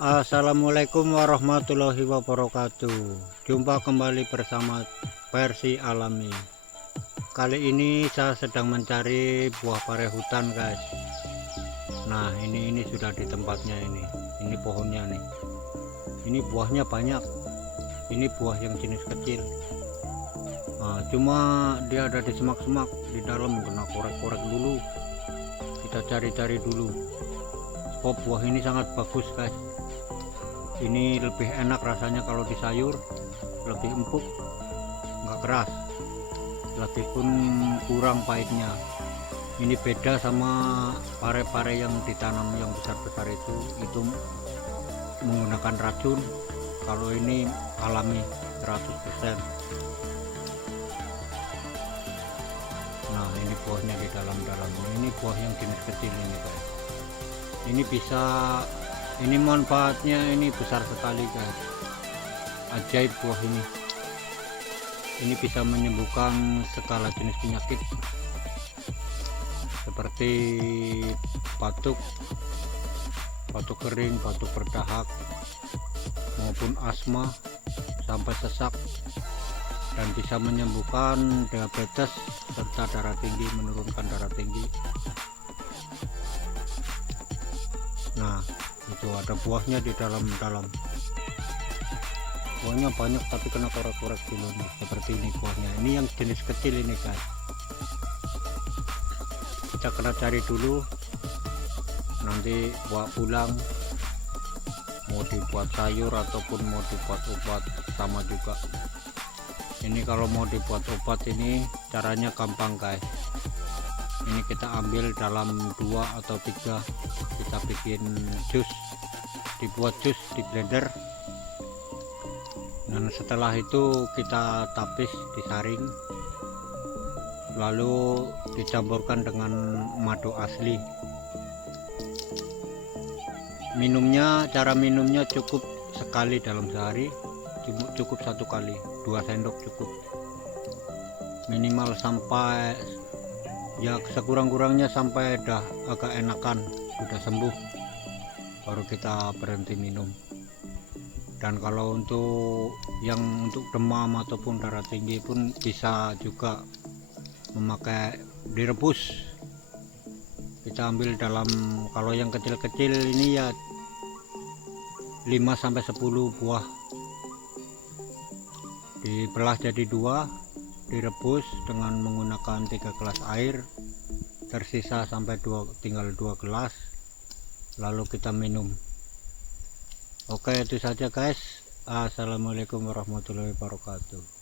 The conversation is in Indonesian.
Assalamualaikum warahmatullahi wabarakatuh. Jumpa kembali bersama Versi Alami. Kali ini saya sedang mencari buah pare hutan, guys. Nah, ini sudah di tempatnya ini. Ini pohonnya nih. Ini buahnya banyak. Ini buah yang jenis kecil. Nah, cuma dia ada di semak-semak di dalam, kena korek-korek dulu. Kita cari-cari dulu. Oh, buah ini sangat bagus, guys. Ini lebih enak rasanya kalau di sayur, lebih empuk, nggak keras, lagi pun kurang pahitnya. Ini beda sama pare-pare yang ditanam yang besar-besar itu menggunakan racun. Kalau ini alami 100%. Nah, ini buahnya di dalam-dalam. Ini buah yang jenis kecil ini, guys. Ini manfaatnya ini besar sekali, guys. Ajaib buah ini bisa menyembuhkan segala jenis penyakit seperti batuk kering, batuk berdahak, maupun asma sampai sesak, dan bisa menyembuhkan diabetes serta darah tinggi, menurunkan darah tinggi. Nah, itu ada buahnya di dalam. Buahnya banyak tapi kena korek-korek dulu nih, seperti ini buahnya. Ini yang jenis kecil ini, guys. Kita kena cari dulu, nanti bawa pulang, mau dibuat sayur ataupun mau dibuat obat sama juga. Ini kalau mau dibuat obat ini caranya gampang, guys. Ini kita ambil dalam 2 atau 3, kita bikin jus, dibuat jus di blender. Dan setelah itu kita tapis, disaring, lalu dicampurkan dengan madu asli. Cara minumnya cukup sekali dalam sehari, cukup 1 kali, 2 sendok cukup, minimal sampai ya sekurang-kurangnya sampai dah agak enakan, udah sembuh, baru kita berhenti minum. Dan kalau untuk demam ataupun darah tinggi pun bisa juga memakai direbus. Kita ambil kalau yang kecil-kecil ini ya 5-10 buah, dibelah jadi 2, direbus dengan menggunakan 3 gelas air, tersisa tinggal 2 gelas, lalu kita minum. Oke, itu saja, guys. Assalamualaikum warahmatullahi wabarakatuh.